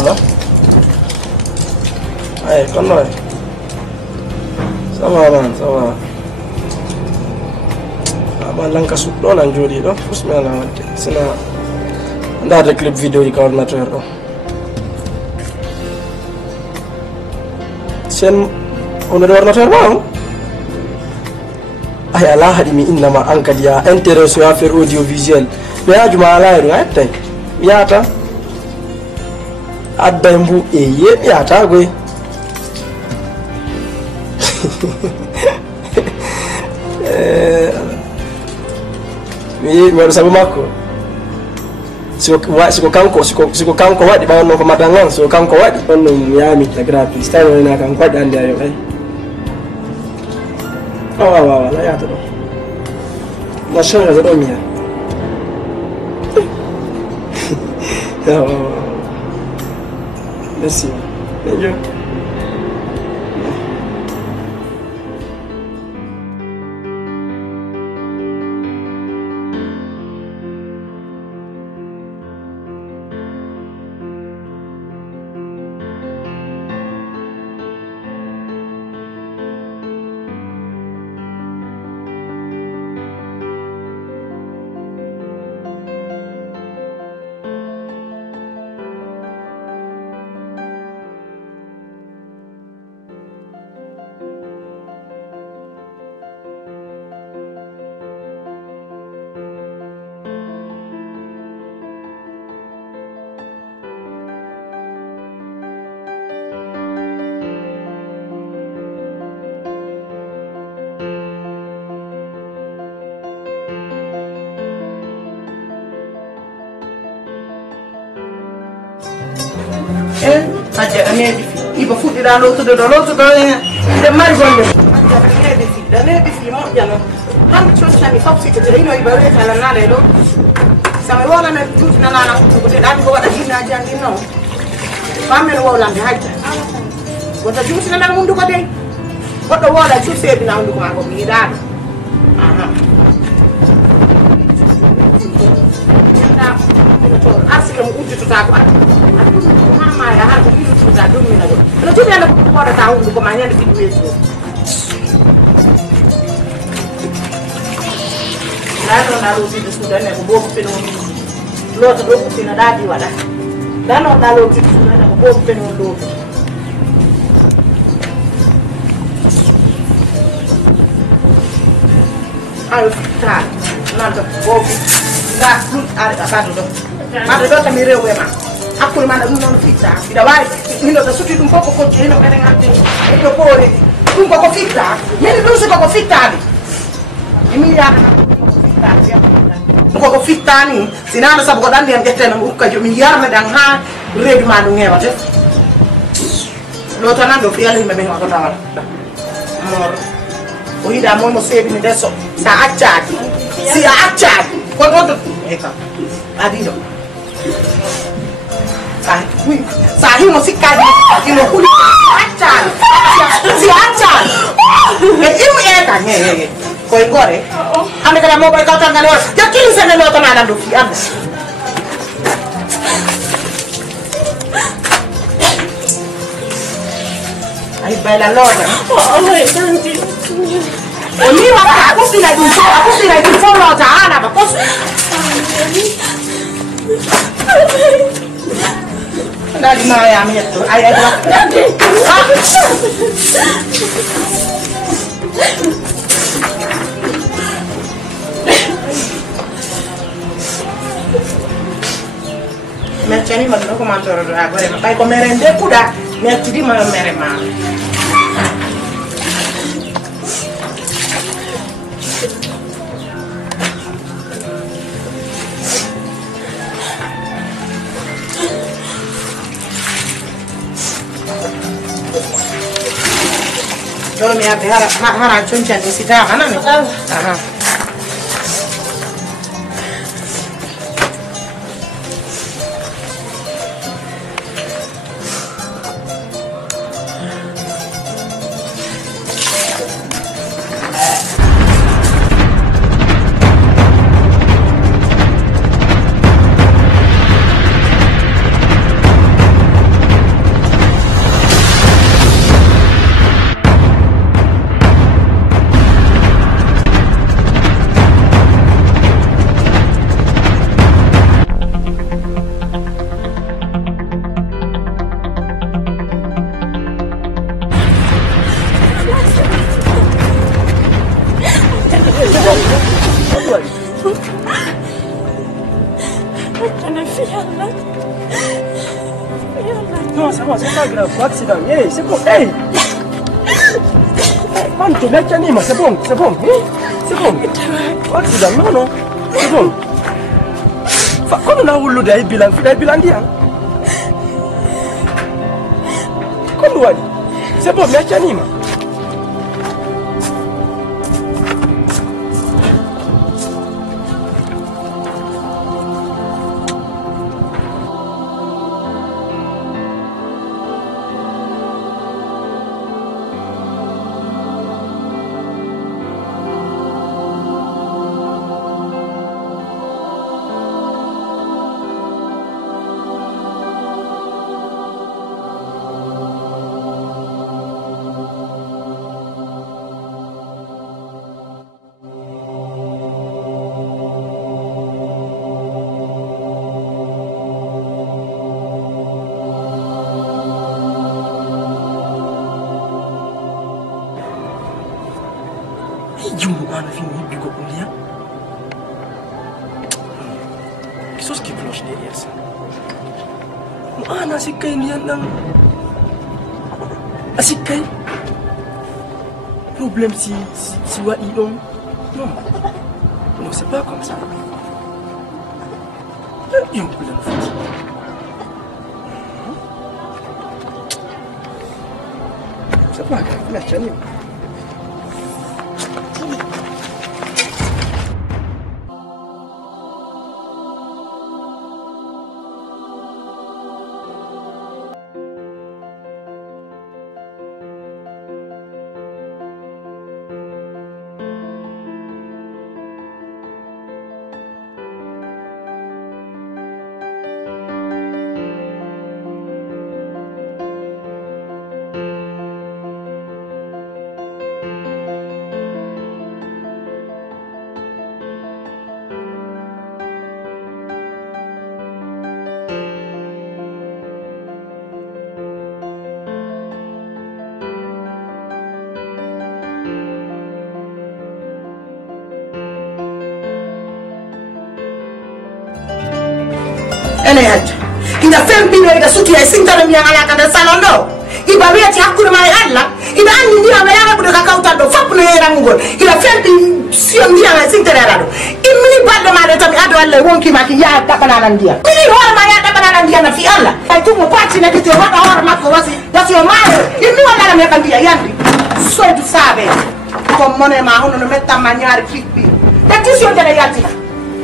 Voilà. Allez, comme ça. Ça va, man, ça va. Lanka soup ɗo nan jooɗi ɗo fusmi ala wadde sina ndaade clip vidéo ji ka ordinateur ɗo sen onoɗo ordinateur ma on ay ala haɗi mi innama an kadi ya intéressé à faire audiovisuel ɓe yajuma ala e ɗum a yettay mi yahata adday mbu e ye mi yahata goy mi waɗa sabu makko siko kanko waɗi ɓawanno ko madan on siko kanko waɗi on ɗum mi yami ta gratuit so tawi wona kanko waɗi andi ayo ay wawa wala yahata ɗo na change ɗo mi yaha merci ejo Adda neeɓi fi iba fuɗɗiɗa lowtude ɗo ide mari gonɗe adda neeɓi fi moƴƴano hande coccami fof sikkatira ino iba wiyetala naala e ɗo sami wolana juutinanana fuɗɗugo te ɗami ko waɗa jinnaji andi noon fammen wowlande hajja wonta juutinanal hunduko dey goɗɗo woola cuut seedina hunduko ma ko mi yiɗaɗo arsike mo udditota ko ya har ko bidu tuta dum mi nago no tibe na ko da ta hundu ko ma nyande bidu weto na ro bidu tuta ne ko bobu peno lo to do ko pina dadi wala dano na lo bidu tuta ne ko bobu peno lo ayo ta na do bobu da lut ar ka do ma do ta mi rewe ma hakkude mana ɗum noon fitta ida wawi mino to sutti ɗum fof ko kocci hino ɓenen andi ino poori ɗum koko fitta mini ɗum si koko fittani imi yaɗana ɗum koko fittani sinano saabu ko ɗandi en ƴetteno mi hukka jomi yarne ɗan ha reedu ma ɗum hewate ɗo tanan ɗo fiyala yimɓe ɓen wako tawata mor o yiɗa moy mo seedini nde so sa accaki si a accaki ko ɗo to e kam adiɗo sahi mo sikkaji ino huli accan si accan e imu eka he koy gore hande kada mo boy kawtal ngal wala jakkili sene lo to nanam do fi anda ay bayla loda ay tanti oni wa ka ko sila du fo lo ta ana ba ko Dali ma ya mi yetto ay Mercani ma do ko man toro do agore ma bay ko merende kuda merti di ma mere ma Dolo mi abbe hara choncha ni sita mana mi. Aha. Non, c'est bon, c'est pas grave. Accident. Hey, c'est bon. Hey. Quanto vecchia anima, c'est bon, c'est bon. C'est bon. Accident, non, non. C'est bon. Quando na ulu dai bilang dia. Quando wali? C'est bon, vecchia anima. Qu'est-ce qui cloche derrière ça? C'est qu'il y a un problème si ouais, non, c'est pas comme ça. Il y a un problème. C'est pas grave, merci. ene hajja ina fembino ida suti ay sintana mi ala kada salon do iba weti hakkude ma alla ida andi ndi am yaga budo ka kawta do fop no yera ngol ila fembi sion ndi ala sintana ala do imni badde ma de tam ado alla wonki ma ki ya tabana nan dia mini hore ma ya tabana nan dia na fi alla ay tumo pati na kiti wada hore ma ko wasi wasi o mare imni wala na kan dia yandi so du sabe ko mone ma hono no metta ma nyaari fippi da tisio de yatti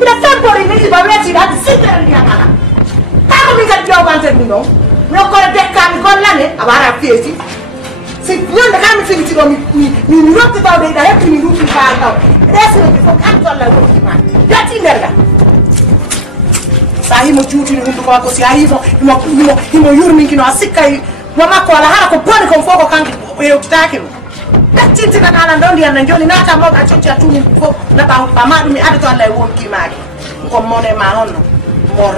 ila tempo ni iba weti da sintana ndi ala kako mi ka jogo ante no no ko de kam gollane abara fiesi si nyonde kam fi ti do mi rotti taw de da hetti mi rutti fa taw reso ko fo kan tolla ko ma dati nerga sahi mo juuti ni hundu ko si ayi mo yurmi kino asikai mama ko ala hala ko poni ko foko kan e utake no dati ti kana ala ndondi an njoli nata mo ka chonti atuni fo na ba ma dumi ado to alla won ki maaki ko mone ma honno mor